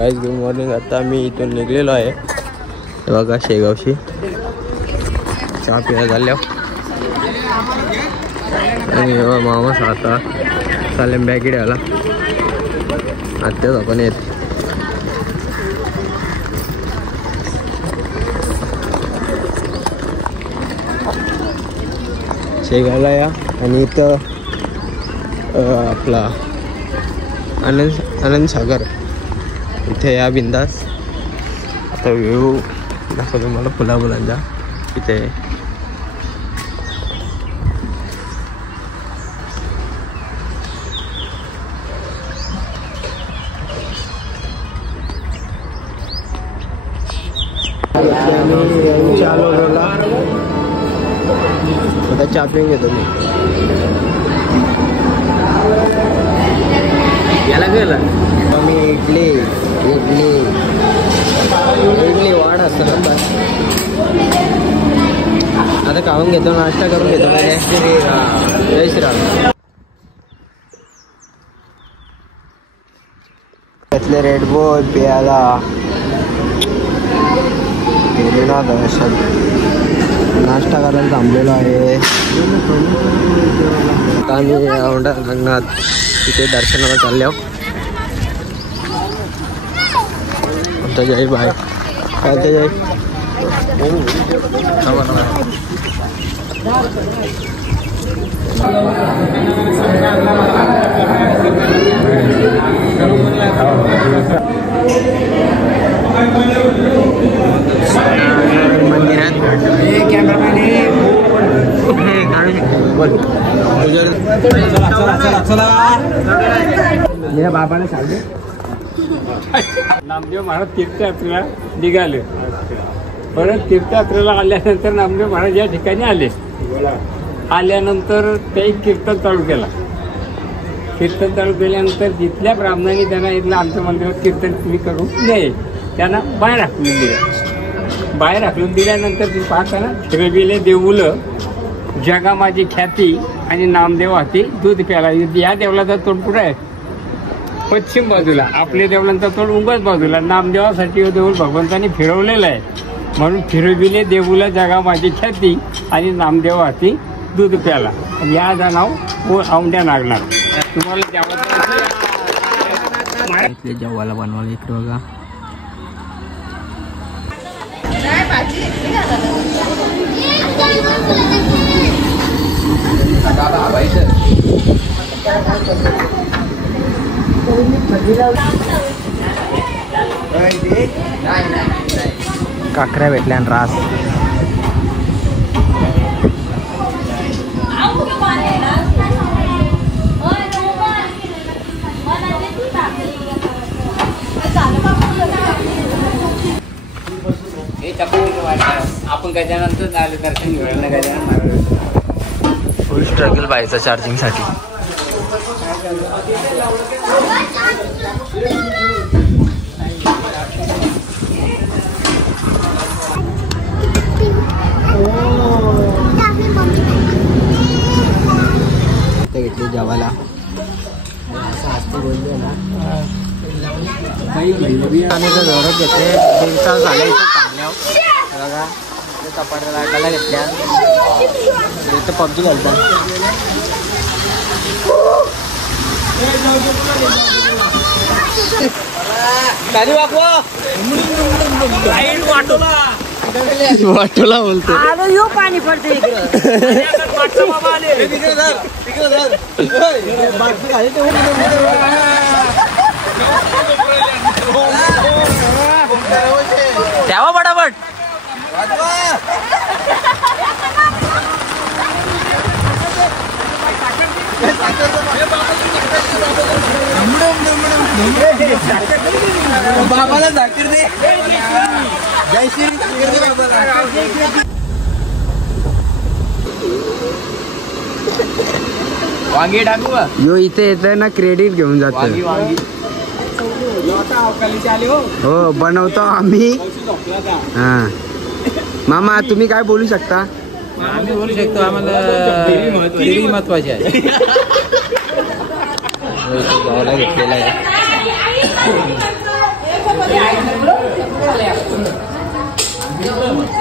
Guys good morning. आता मी इथून निघलेलो आहे. बघा शेगावशी चहा पिया झाल्या आणि मामा आता चालेल बॅगेड आला. आत्ताच आपण येत शेगावला या आणि इथं आपला आनंद सागर इथे या बिंदास. आता व्ह्यू दाखवतो मला फुलांचा इथे. चालू बोला आता चहा पिऊन घेतो मी. याला गेला मी इडली वाढ असतं ना. आता खाऊन घेतो, नाश्ता करून घेतो. जय श्रीराम. त्यातले रेड बुल पियाला गेले ना नाश्ता करायला थांबलेलो आहे. आम्ही औंढा रंगनाथ तिथे दर्शनाला चालले आहोत. आमचा जय बाय काय ते जय मंदिरात बाबाने सांगले नामदेव महाराज तीर्थयात्रेला निघाले. परत तीर्थयात्रेला आल्यानंतर नामदेव महाराज या ठिकाणी आल्यानंतर ते एक कीर्तन चालू केला. कीर्तन चालू केल्यानंतर जिथल्या ब्राह्मणांनी त्यांना इथलं आमच्या मंदिरात कीर्तन तुम्ही करू नये त्यांना बाहेर हाकलून दिलं. बाहेर हाकलून दिल्यानंतर तुम्ही पाहताना फिरविले देऊलं जगा माझी ख्याती आणि नामदेव हाती दूध प्याला. या देवलाचा तोंड कुठं आहे? पश्चिम बाजूला. आपल्या देवलांचा तोंड उंगच बाजूला. नामदेवासाठी देऊळ भगवंतांनी फिरवलेलं आहे. म्हणून फिरविले देऊला जगा माझी ख्याती आणि नामदेव हाती दूध प्याला. या नाव औंढ्या नागणार. तुम्हाला जेवायला बनवायला इकडे बघा. काकऱ्या भेटल्या आणि रास. आपण गजानंतर दर्शन घेऊया. गजानन महाराज फुल स्ट्रगल व्हायचा चार्जिंग साठी. घेतली जेवायला. जोरात घेते. 3 तास झाले इथे थांबल्या. बघा कपाट्या लाटायला घेतल्या. इथं पबजी घालतात. वाटोला बोलतो. यो पाणी पडते त्यावा पटापट. बाबाला जाकीर दे. जय श्री वांगी टाकू. यो इथे येतोय ना क्रेडिट घेऊन जातो. हो बनवतो आम्ही. हा मामा तुम्ही काय बोलू शकता? आम्ही बोलू शकतो. आम्हाला देवी महत्वाची आहे. घेतलेला आहे. घेतलं मग